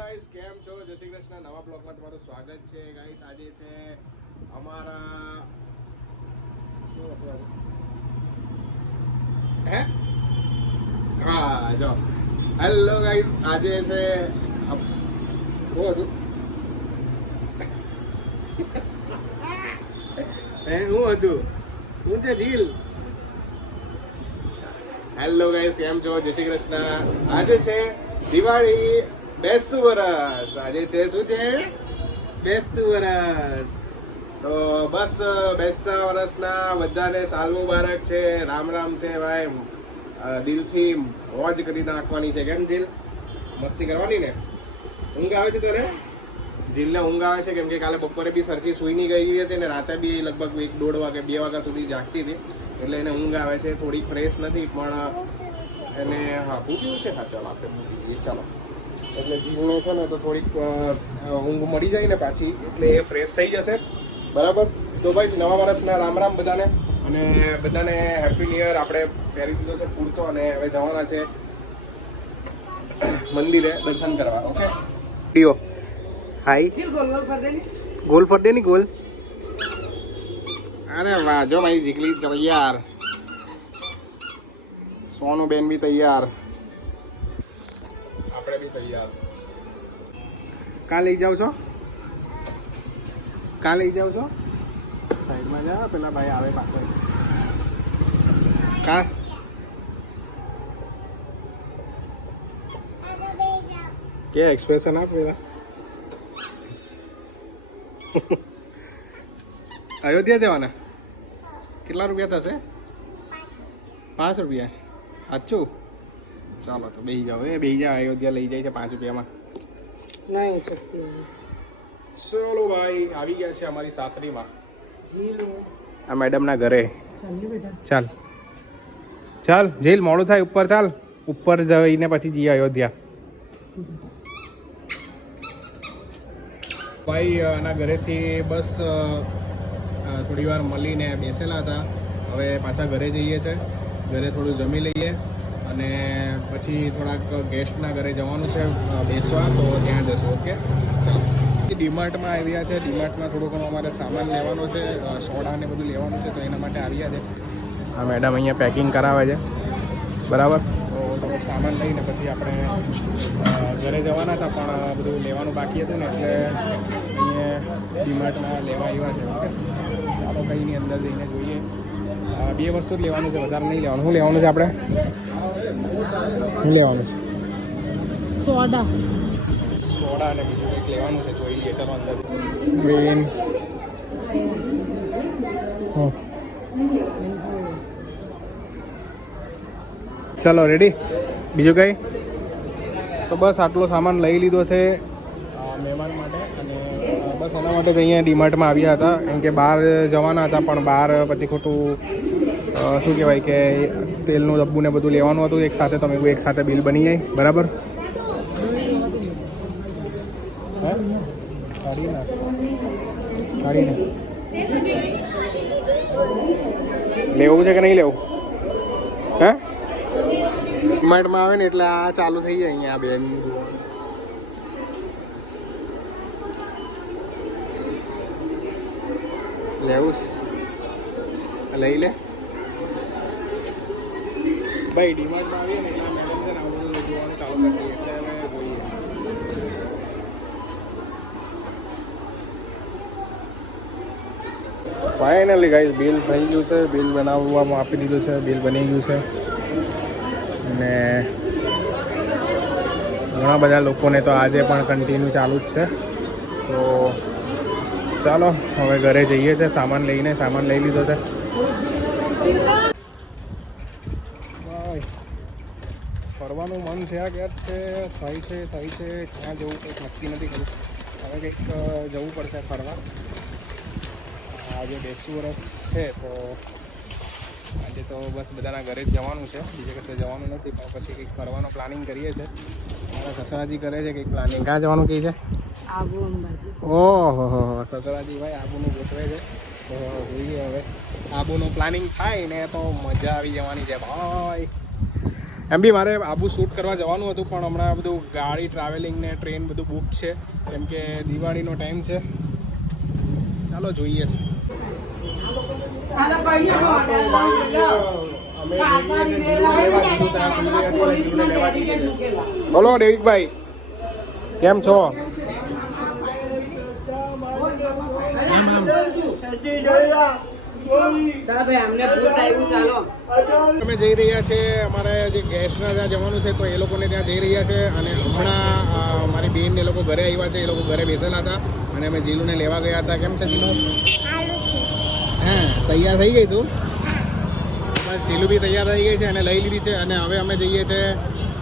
Guys કેમ છો? જય શ્રી કૃષ્ણ. નવા બ્લોગમાં તમારું સ્વાગત છે ગાઈસ આજે છે અમારા? હે? હા હેલો ગાઈસ આજે છે હતું? હું, શું હતું? શું છે જીલ હેલો ગાઈસ કેમ છો? જય શ્રી કૃષ્ણ. આજે છે દિવાળી. બેસતું વરસ. આજે છે શું છે? બેસતું વરસ. તો બસ બેસતા વરસના બધાને સાલ મુબારક છે. રામ રામ છે ભાઈ. દિલથી મોજ કરી નાખવાની છે. કેમ જીલ મસ્તી કરવાની ને? ઊંઘ આવે છે તને? જીલને ઊંઘ આવે છે. કેમ કે કાલે બપોરે બી સરખી સુઈ નહીં ગઈ હતી ને રાતે બી લગભગ એક દોઢ વાગે, બે વાગ્યા સુધી જાગતી હતી. એટલે એને ઊંઘ આવે છે. થોડી ફ્રેશ નથી, પણ એને, હા પૂછ્યું છે. હા, ચાલો, આપણે ચાલો. એટલે જીલને છે ને તો થોડીક ઊંઘ મળી જાય ને પાછી એટલે એ ફ્રેશ થઈ જશે. બરાબર? તો ભાઈ નવા વર્ષના રામ રામ બધાને. અને બધાને હેપી ન્યુ યર આપણે પહેરી દીધો છે પૂરતો અને હવે જવાના છે મંદિરે દર્શન કરવા ઓકે ડીઓ હાઈ ચીલ ગોલ ગોલ કરી દેની. ગોલ ફર દે ની ગોલ. અરે વાહ જો ભાઈ જીકલી તૈયાર. સોનું બેન બી તૈયાર. આપણે બી તૈયાર. કા લઈ જાવ છો? કા લઈ જાવ છો? સાઈડમાં જા પેલા ભાઈ આવે પાછળ. કા? કે એક્સપ્રેશન આપ પેલા? અયોધ્યા જવાના? કેટલા રૂપિયા થશે? પાંચ રૂપિયા. સાચું? ચાલો તો બેસી જાઓ. એ બેસી જાઓ અયોધ્યા લઈ જાય છે પાંચ રૂપિયામાં. નહીં ચલો ભાઈ આવી ગયા છે અમારી સાસરીમાં. જીલો આ મેડમના ઘરે. ચાલ. ચાલ જેલ મોડું થાય ઉપર ચાલ. ઉપર જઈને પછી જઈએ અયોધ્યા. ભાઈ આના ઘરેથી બસ થોડી વાર મળીને બેસેલા હતા. હવે પાછા ઘરે જઈએ છે. ઘરે થોડું જમી લઈએ. અને પછી થોડાક ગેસ્ટના ઘરે જવાનું છે બેસવા તો ત્યાં જશું ઓકે? ડીમાર્ટમાં આવ્યા છે ડીમાર્ટમાં થોડું ઘણું અમારે સામાન લેવાનો છે સોડા ને બધું લેવાનું છે તો એના માટે આવ્યા છે. આ મેડમ અહીંયા પેકિંગ કરાવે છે. બરાબર? તો થોડુંક સામાન લઈને પછી આપણે ઘરે જવાના હતા પણ બધું લેવાનું બાકી હતું ને એટલે અહીંયા ડીમાર્ટમાં લેવા આવ્યા છે ઓકે? ચાલો કંઈની અંદર જઈને જોઈએ. બે વસ્તુ જ લેવાનું છે વધારે નહીં લેવાનું. શું લેવાનું છે આપણે? શું લેવાનું? સોડા. સોડા અને બીજું કંઈક લેવાનું છે જોઈ લઈએ ચાલો અંદર. ગ્રીન. ચાલો રેડી બીજું કંઈ? તો બસ આટલો સામાન લઈ લીધો છે મહેમાન માટે અને બસ એના માટે તો અહીંયા ડીમાર્ટમાં આવ્યા હતા. કેમ કે બહાર જવાના હતા પણ બહાર પછી ખોટું શું કહેવાય કે તેલનું ડબ્બું ને બધું લેવાનું હતું, એક સાથે તમે એક સાથે બિલ બની જાય, બરાબર? લેવું છે કે નહીં લેવું? હે? મઠમાં આવે ને એટલે આ ચાલુ થઈ જાય અહીંયા બેન. લેવું લઈ લે. ભાઈ ડીમાર્ટમાં આવીએ ને એટલે મેડમ આવું બધું જોવાનું ચાલુ કરી દઈએ. એટલે અમે જોઈએ. ફાઇનલી ગાઈઝ બિલ થઈ ગયું છે. બિલ બનાવવામાં આપી દીધું છે. બિલ બની ગયું છે. અને ઘણા બધા લોકોને તો આજે પણ કન્ટિન્યુ ચાલુ જ છે. તો ચાલો, હવે ઘરે જઈએ છે. સામાન લઈને સામાન લઈ લીધો છે ભાઈ ફરવાનું મન થયા ગયા છે થાય છે થાય છે ક્યાં જવું કંઈક નક્કી નથી કર્યું. હવે કંઈક જવું પડશે ફરવા. આજે બેસતું વરસ છે તો આજે તો બસ બધાના ઘરે જ જવાનું છે. બીજે કશે જવાનું નથી પણ પછી કંઈક ફરવાનો પ્લાનિંગ કરીએ છીએ. મારા સસરાજી કરે છે કંઈક પ્લાનિંગ ક્યાં જવાનું કહે છે? આબુ અંબાજી. ઓહો હો હો સસરાજી ભાઈ આબુનું ગોઠવે છે. તો જોઈએ હવે. આબુનું પ્લાનિંગ થાય ને તો મજા આવી જવાની છે ભાઈ. એમ બી મારે આબુ શૂટ કરવા જવાનું હતું પણ હમણાં બધું ગાડી ટ્રાવેલિંગ ને ટ્રેન બધું બુક છે. કેમ કે દિવાળીનો ટાઈમ છે. ચાલો જોઈએ. બોલો દેવિકભાઈ. કેમ છો? ચાલો અમે જઈ રહ્યા છે, અમારે જે ગેસ્ટના ત્યાં જવાનું છે, તો એ લોકોને ત્યાં જઈ રહ્યા છે અને હમણાં મારી બેન એ લોકો ઘરે આવ્યા છે, એ લોકો ઘરે બેસેલા હતા અને અમે જીલુને લેવા ગયા હતા. કેમ છે જીલુ? હા, તૈયાર થઈ ગઈ તું? બસ, જીલુ બી તૈયાર થઈ ગઈ છે અને લઈ લીધી છે અને હવે અમે જઈએ છીએ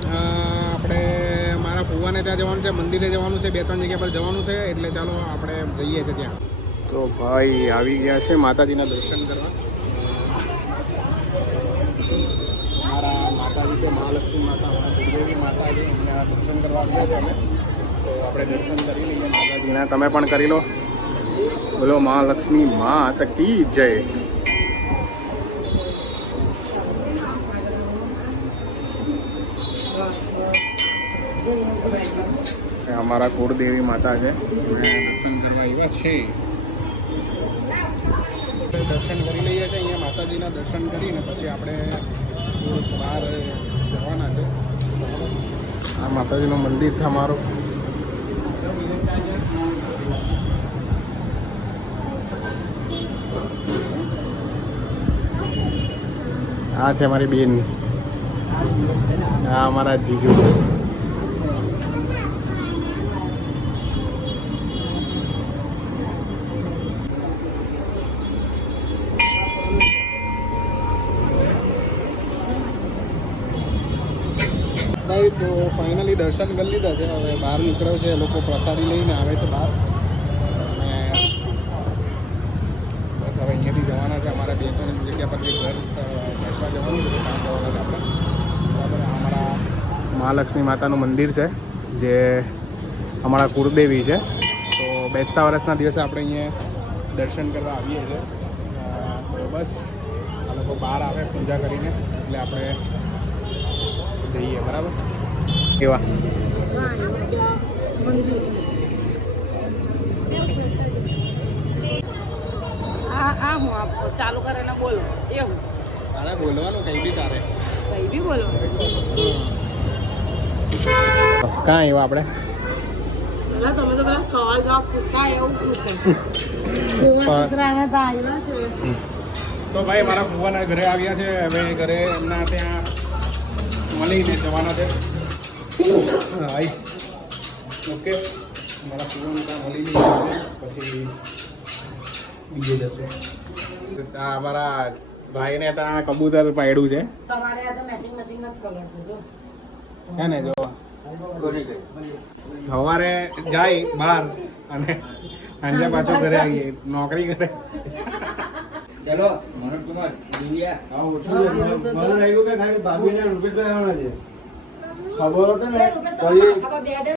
આપણે મારા ફુવાને ત્યાં જવાનું છે, મંદિરે જવાનું છે, બે ત્રણ જગ્યા પર જવાનું છે, એટલે ચાલો આપણે જઈએ છીએ ત્યાં. તો ભાઈ આવી ગયા છે માતાજીના દર્શન કરવા. મારા માતાજી છે, મહાલક્ષ્મી માતા કુળદેવી માતા છે એમના દર્શન કરવા આવ્યા છે અમે. તો આપણે દર્શન કરી લઈએ માતાજીના. તમે પણ કરી લો. બોલો, મહાલક્ષ્મી માત કી જય. અમારા કુળદેવી માતા છે. દર્શન કરવા આવ્યા છે. દર્શન કરી લઈએ છીએ. અહીંયા માતાજીના દર્શન કરીને પછી આપણે બહાર જવાના છે. આ માતાજીનું મંદિર છે અમારું. આ છે અમારી બેન. આ અમારા જીજુ ભાઈ તો ફાઇનલી દર્શન કરી લીધા છે. હવે બહાર નીકળ્યો છે લોકો પ્રસાદી લઈને આવે છે બહાર. અને બસ હવે અહીંયાથી જવાના છે. અમારા બે ત્રણ જગ્યા પર ઘર બેસવા જવાનું છે, ત્યાં જવાના છે આપણે. અમારા મહાલક્ષ્મી માતાનું મંદિર છે, જે અમારા કુળદેવી છે. તો બેસતા વર્ષના દિવસે આપણે અહીંયા દર્શન કરવા આવીએ છીએ. તો બસ, આ લોકો બહાર આવે પૂજા કરીને, એટલે આપણે જઈએ બરાબર? કેવા? આ આ હું આપ ચાલુ કરે ને બોલો એવું તારે બોલવાનું કઈ બી તારે. કઈ બી બોલો. કાં એવા આપણે? પેલા તમે તો પેલા સવાલ જવાબ પૂછતા એવું પૂછે. તો ભાઈ મારા ફુવાના ઘરે આવ્યા છે. હવે ઘરે એમના ત્યાં મળીને જવાના છે. હાઈ ઓકે. મારા ફુવાને ત્યાં મળી લઈએ પછી બીજે જશે. ત્યાં અમારા ભાઈને ત્યાં કબૂતર પાડ્યું છે. તમારે આ તો મેચિંગ મેચિંગ જ કલર છે હે ને જો. સવારે જાય બહાર અને સાંજે પાછો ઘરે આવીએ. નોકરી કરે. ચલો મનોજ કુમાર એનું તો જો. મને લાગ્યું કે ખાલી ભાભીને રૂપેશભાઈ આવવાના છે. ખબર હતો ને?